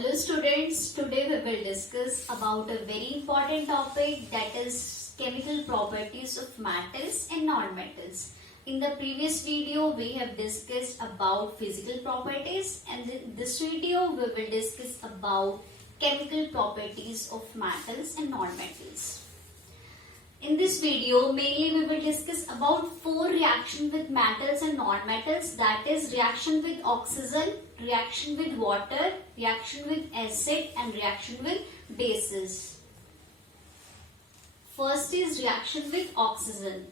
Hello students, today we will discuss about a very important topic, that is chemical properties of metals and non-metals. In the previous video we have discussed about physical properties, and in this video we will discuss about chemical properties of metals and non-metals. In this video, mainly we will discuss about 4 reactions with metals and non-metals, that is reaction with oxygen, reaction with water, reaction with acid and reaction with bases. First is reaction with oxygen.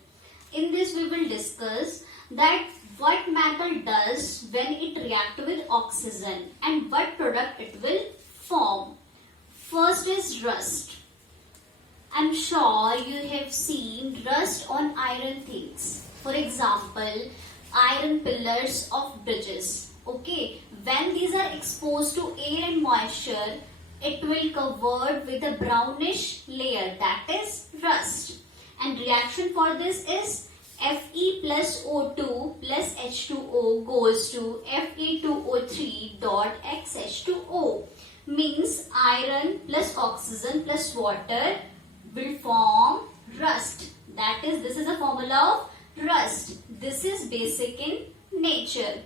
In this we will discuss that what metal does when it reacts with oxygen and what product it will form. First is rust. I'm sure you have seen rust on iron things. For example, iron pillars of bridges. Okay, when these are exposed to air and moisture, it will covered with a brownish layer, that is rust. And reaction for this is Fe plus O2 plus H2O goes to Fe2O3 dot XH2O. Means iron plus oxygen plus water will form rust. That is, this is a formula of rust. This is basic in nature.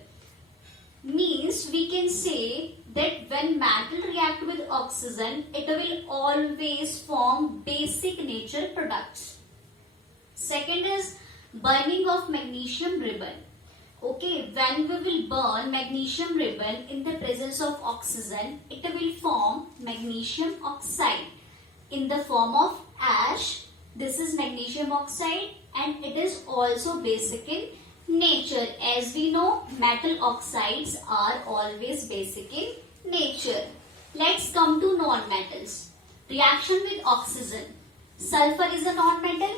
Means we can say that when metal react with oxygen, it will always form basic nature products. Second is burning of magnesium ribbon. Okay, when we will burn magnesium ribbon in the presence of oxygen, it will form magnesium oxide in the form of ash. This is magnesium oxide and it is also basic in nature. As we know, metal oxides are always basic in nature. Let's come to non-metals. Reaction with oxygen. Sulfur is a non-metal.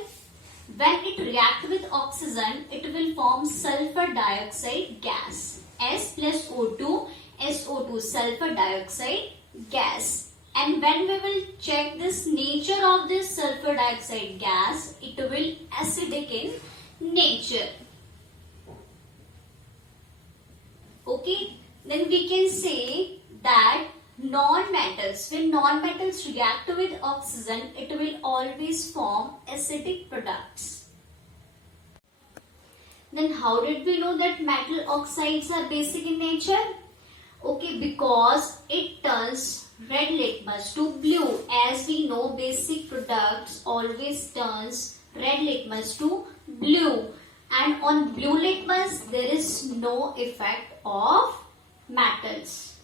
When it reacts with oxygen, it will form sulfur dioxide gas. S plus O2, SO2, sulfur dioxide gas. And when we will check this nature of this sulfur dioxide gas, it will acidic in nature. Okay, then we can say that non-metals, when non-metals react with oxygen, it will always form acidic products. Then how did we know that metal oxides are basic in nature? Okay, because it turns red litmus to blue. As we know, basic products always turns red litmus to blue. And on blue litmus, there is no effect of metals,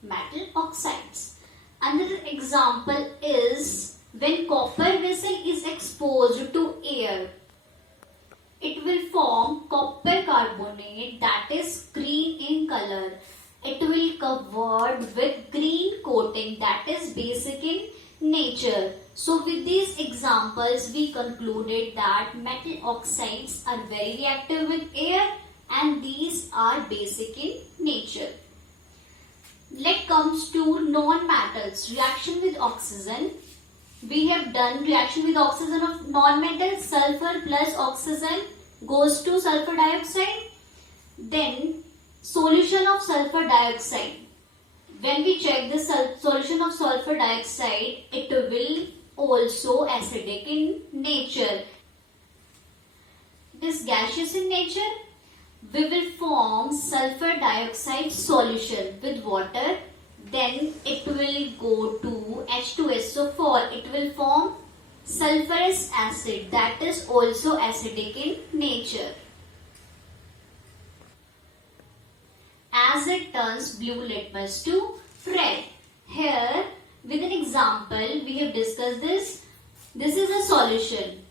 metal oxides. Another example is when copper vessel is exposed to air, it will form copper carbonate, that is green in color. It will covered with green coating, that is basic in nature. So with these examples we concluded that metal oxides are very reactive with air and these are basic in nature. Let's comes to non-metals. Reaction with oxygen. We have done reaction with oxygen of non-metals. Sulfur plus oxygen goes to sulfur dioxide. Then solution of sulfur dioxide. When we check the solution of sulfur dioxide, it will also acidic in nature. It is gaseous in nature. We will form sulfur dioxide solution with water. Then it will go to H2SO4. It will form sulfurous acid, that is also acidic in nature. As it turns blue litmus to red. Here with an example we have discussed this. This is a solution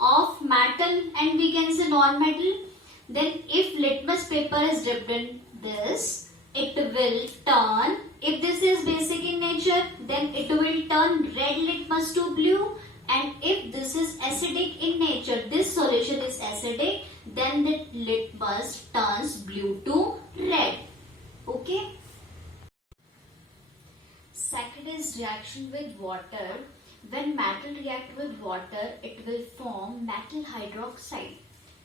of metal and we can say non-metal. Then if litmus paper is dipped in this, it will turn, if this is basic in nature, then it will turn red litmus to blue. And if this is acidic in nature, this solution is acidic, then the litmus turns blue to red. Okay. Second is reaction with water. When metal react with water, it will form metal hydroxide.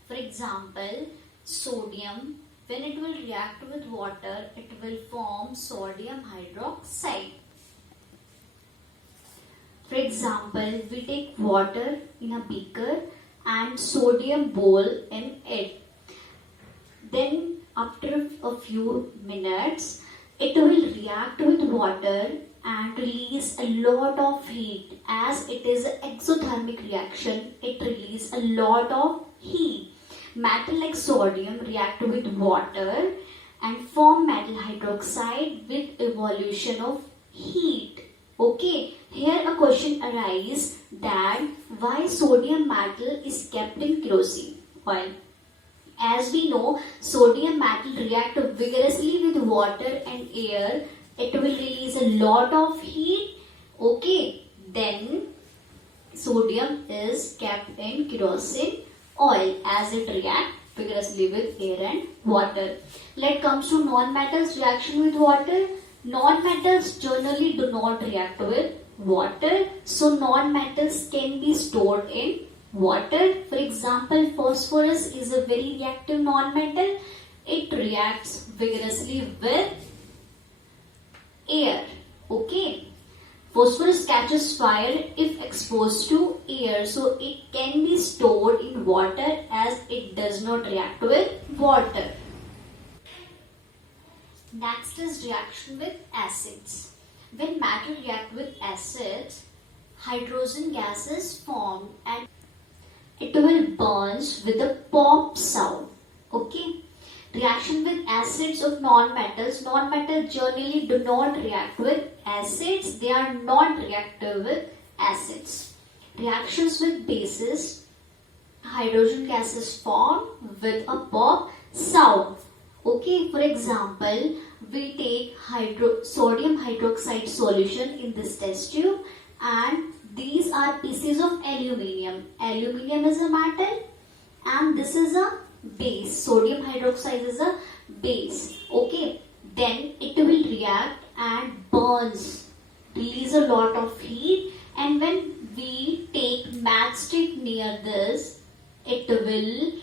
For example, sodium when it will react with water, it will form sodium hydroxide. For example, we take water in a beaker and sodium bowl in it. Then after a few minutes, it will react with water and release a lot of heat. As it is an exothermic reaction, it releases a lot of heat. Metal like sodium react with water and form metal hydroxide with evolution of heat. Okay, here a question arises that why sodium metal is kept in kerosene oil. As we know, sodium metal react vigorously with water and air. It will release a lot of heat. Okay, then sodium is kept in kerosene oil as it reacts vigorously with air and water. Let's come to non-metals reaction with water. Non-metals generally do not react with water. So non-metals can be stored in water. For example, phosphorus is a very reactive non-metal. It reacts vigorously with air. Okay. Phosphorus catches fire if exposed to air. So it can be stored in water as it does not react with water. Next is reaction with acids. When matter react with acids, hydrogen gas is formed and it will burn with a pop sound. Okay. Reaction with acids of non-metals. Non-metals generally do not react with acids. They are not reactive with acids. Reactions with bases. Hydrogen gas is formed with a pop sound. Okay, for example, we take sodium hydroxide solution in this test tube and these are pieces of aluminium. Aluminium is a metal and this is a base. Sodium hydroxide is a base. Okay, then it will react and burns, release a lot of heat, and when we take matchstick near this, it will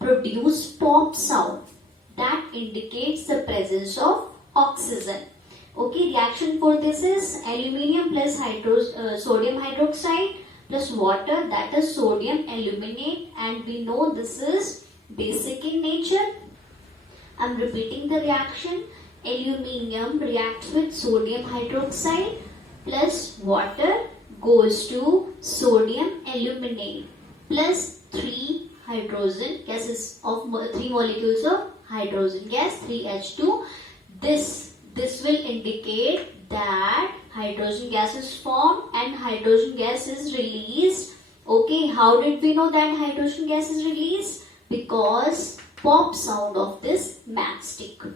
produce pop sound. That indicates the presence of oxygen. Okay, reaction for this is aluminium plus sodium hydroxide plus water, that is sodium aluminate, and we know this is basic in nature. I am repeating the reaction. Aluminium reacts with sodium hydroxide plus water goes to sodium aluminate plus 3 hydrogen gases of 3 molecules of hydrogen gas 3H2. This will indicate that hydrogen gas is formed and hydrogen gas is released. Okay, how did we know that hydrogen gas is released? Because pop sound of this matchstick.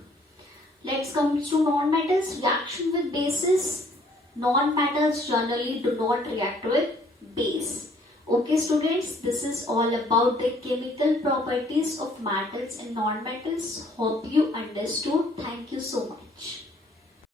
Let's come to non-metals. Reaction with bases. Non-metals generally do not react with base. Okay students, this is all about the chemical properties of metals and non-metals. Hope you understood. Thank you so much.